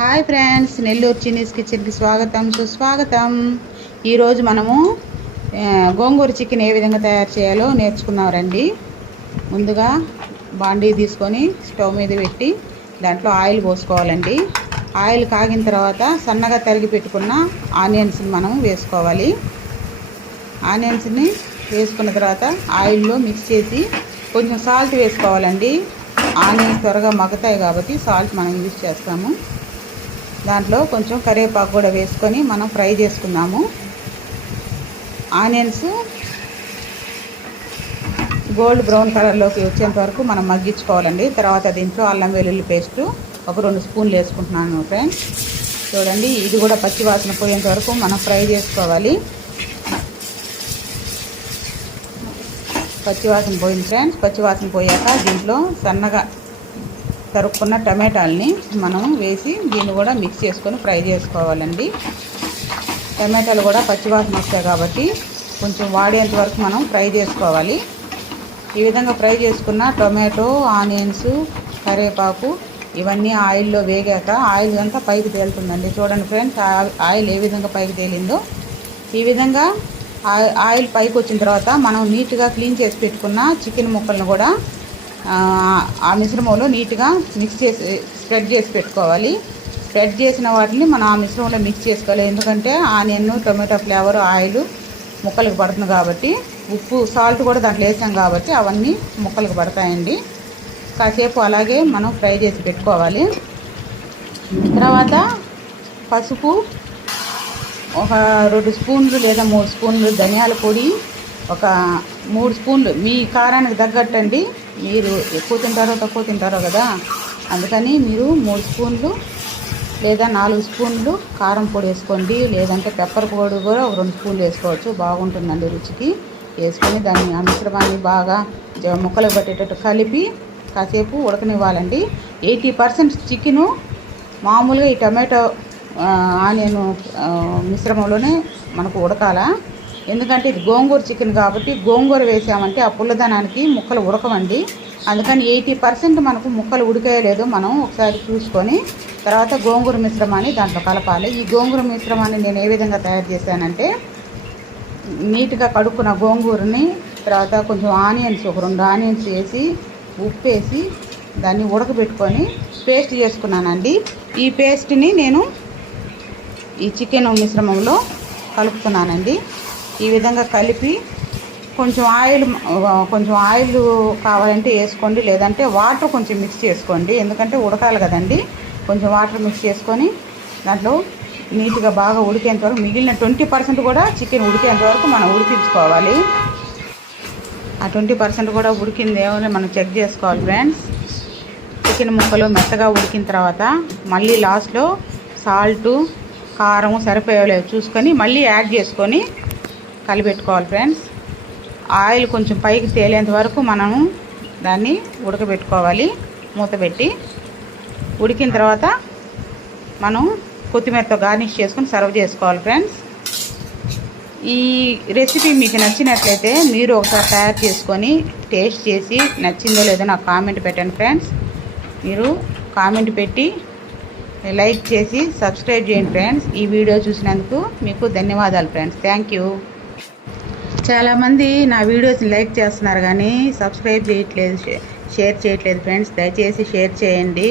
Hi friends, Nellore Chinni's కిచెన్కి స్వాగతం సుస్వాగతం. ఈరోజు మనము గోంగూర చికెన్ ఏ విధంగా తయారు చేయాలో నేర్చుకున్నాం రండి. ముందుగా బాండీ తీసుకొని స్టవ్ మీద పెట్టి దాంట్లో ఆయిల్ పోసుకోవాలండి. ఆయిల్ కాగిన తర్వాత సన్నగా తరిగి పెట్టుకున్న ఆనియన్స్ని మనం వేసుకోవాలి. ఆనియన్స్ని వేసుకున్న తర్వాత ఆయిల్లో మిక్స్ చేసి కొంచెం సాల్ట్ వేసుకోవాలండి. ఆనియన్స్ త్వరగా మగ్గుతాయి కాబట్టి సాల్ట్ మనం యూజ్ చేస్తాము. దాంట్లో కొంచెం కరివేపాకు కూడా వేసుకొని మనం ఫ్రై చేసుకుందాము. ఆనియన్స్ గోల్డ్ బ్రౌన్ కలర్లోకి వచ్చేంత వరకు మనం మగ్గించుకోవాలండి. తర్వాత దీంట్లో అల్లం వెల్లుల్లి పేస్టు ఒక 2 స్పూన్లు వేసుకుంటున్నాను ఫ్రెండ్స్. చూడండి, ఇది కూడా పచ్చి వాసన పోయేంత వరకు మనం ఫ్రై చేసుకోవాలి. పచ్చివాసన పోయింది ఫ్రెండ్స్. పచ్చివాసన పోయాక దీంట్లో సన్నగా తరుక్కున్న టమాటాలని మనం వేసి దీన్ని కూడా మిక్స్ చేసుకొని ఫ్రై చేసుకోవాలండి. టమాటాలు కూడా పచ్చివాసన వస్తాయి కాబట్టి కొంచెం వాడేంత వరకు మనం ఫ్రై చేసుకోవాలి. ఈ విధంగా ఫ్రై చేసుకున్న టొమాటో, ఆనియన్స్, కరివేపాకు ఇవన్నీ ఆయిల్లో వేగాక ఆయిల్ అంతా పైకి తేలుతుందండి. చూడండి ఫ్రెండ్స్, ఆయిల్ ఏ విధంగా పైకి తేలిందో. ఈ విధంగా ఆయిల్ పైకి వచ్చిన తర్వాత మనం నీట్గా క్లీన్ చేసి పెట్టుకున్న చికెన్ ముక్కలను కూడా ఆ మిశ్రమంలో నీట్గా మిక్స్ చేసి స్ప్రెడ్ చేసి పెట్టుకోవాలి. స్ప్రెడ్ చేసిన వాటిని మనం ఆ మిశ్రమంలో మిక్స్ చేసుకోవాలి. ఎందుకంటే ఆనియన్, టొమాటో ఫ్లేవర్, ఆయిల్ ముక్కలకు పడుతుంది కాబట్టి, ఉప్పు, సాల్ట్ కూడా దాంట్లో వేసాం కాబట్టి అవన్నీ ముక్కలకు పడతాయండి. కాసేపు అలాగే మనం ఫ్రై చేసి పెట్టుకోవాలి. తర్వాత పసుపు ఒక 2 స్పూన్లు లేదా 3 స్పూన్లు, ధనియాల పొడి ఒక 3 స్పూన్లు, మీ కారానికి తగ్గట్టండి. మీరు ఎక్కువ తింటారో తక్కువ తింటారో కదా, అందుకని మీరు 3 స్పూన్లు లేదా 4 స్పూన్లు కారం పొడి వేసుకోండి. లేదంటే పెప్పర్ పొడి కూడా ఒక 2 స్పూన్లు వేసుకోవచ్చు, బాగుంటుందండి రుచికి. వేసుకొని దాన్ని ఆ మిశ్రమాన్ని బాగా ముక్కలు పట్టేటట్టు కలిపి కాసేపు ఉడకనివ్వాలండి. 80% చికెను మామూలుగా ఈ టమాటో ఆనియన్ మిశ్రమంలోనే మనకు ఉడకాల. ఎందుకంటే ఇది గోంగూర చికెన్ కాబట్టి గోంగూర వేసామంటే ఆ పుల్లదనానికి ముక్కలు ఉడకవండి. అందుకని 80% మనకు ముక్కలు ఉడికేయలేదు, మనం ఒకసారి చూసుకొని తర్వాత గోంగూర మిశ్రమాన్ని దాంట్లో కలపాలి. ఈ గోంగూర మిశ్రమాన్ని నేను ఏ విధంగా తయారు చేశానంటే, నీట్గా కడుక్కున్న గోంగూరని తర్వాత కొంచెం ఆనియన్స్ ఒక 2 ఆనియన్స్ వేసి ఉప్పు వేసి దాన్ని ఉడకబెట్టుకొని పేస్ట్ చేసుకున్నానండి. ఈ పేస్ట్ని నేను ఈ చికెన్ మిశ్రమంలో కలుపుతున్నానండి. ఈ విధంగా కలిపి కొంచెం ఆయిల్ కావాలంటే వేసుకోండి, లేదంటే వాటర్ కొంచెం మిక్స్ చేసుకోండి. ఎందుకంటే ఉడకాలి కదండి. కొంచెం వాటర్ మిక్స్ చేసుకొని దాంట్లో నీట్గా బాగా ఉడికేంత వరకు, మిగిలిన 20% కూడా చికెన్ ఉడికేంత వరకు మనం ఉడికించుకోవాలి. ఆ 20% కూడా ఉడికిందేమో మనం చెక్ చేసుకోవాలి ఫ్రెండ్స్. చికెన్ ముక్కలు మెత్తగా ఉడికిన తర్వాత మళ్ళీ లాస్ట్లో సాల్టు, కారం సరిపోయేలేవు చూసుకొని మళ్ళీ యాడ్ చేసుకొని కలిపెట్టుకోవాలి ఫ్రెండ్స్. ఆయిల్ కొంచెం పైకి తేలేంత వరకు మనము దాన్ని ఉడకబెట్టుకోవాలి. మూత పెట్టి ఉడికిన తర్వాత మనం కొత్తిమీరతో గార్నిష్ చేసుకొని సర్వ్ చేసుకోవాలి ఫ్రెండ్స్. ఈ రెసిపీ మీకు నచ్చినట్లయితే మీరు ఒకసారి తయారు చేసుకొని టేస్ట్ చేసి నచ్చిందో లేదో నాకు కామెంట్ పెట్టండి ఫ్రెండ్స్. మీరు కామెంట్ పెట్టి లైక్ చేసి సబ్స్క్రైబ్ చేయండి ఫ్రెండ్స్. ఈ వీడియో చూసినందుకు మీకు ధన్యవాదాలు ఫ్రెండ్స్. Thank you. చాలామంది నా వీడియోస్ని లైక్ చేస్తున్నారు కానీ సబ్స్క్రైబ్ చేయట్లేదు, షేర్ చేయట్లేదు ఫ్రెండ్స్. దయచేసి షేర్ చేయండి,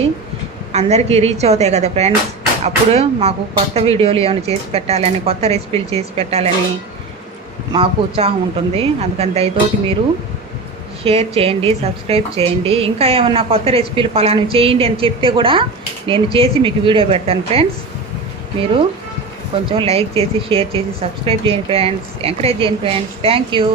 అందరికీ రీచ్ అవుతాయి కదా ఫ్రెండ్స్. అప్పుడు మాకు కొత్త వీడియోలు ఏమైనా చేసి పెట్టాలని, కొత్త రెసిపీలు చేసి పెట్టాలని మాకు ఉత్సాహం ఉంటుంది. అందుకని దయతోటి మీరు షేర్ చేయండి, సబ్స్క్రైబ్ చేయండి. ఇంకా ఏమన్నా కొత్త రెసిపీలు పలానా చేయండి అని చెప్తే కూడా నేను చేసి మీకు వీడియో పెడతాను ఫ్రెండ్స్. మీరు కొంచెం లైక్ చేసి, షేర్ చేసి, సబ్స్క్రైబ్ చేయండి ఫ్రెండ్స్. ఎంకరేజ్ చేయండి ఫ్రెండ్స్. Thank you.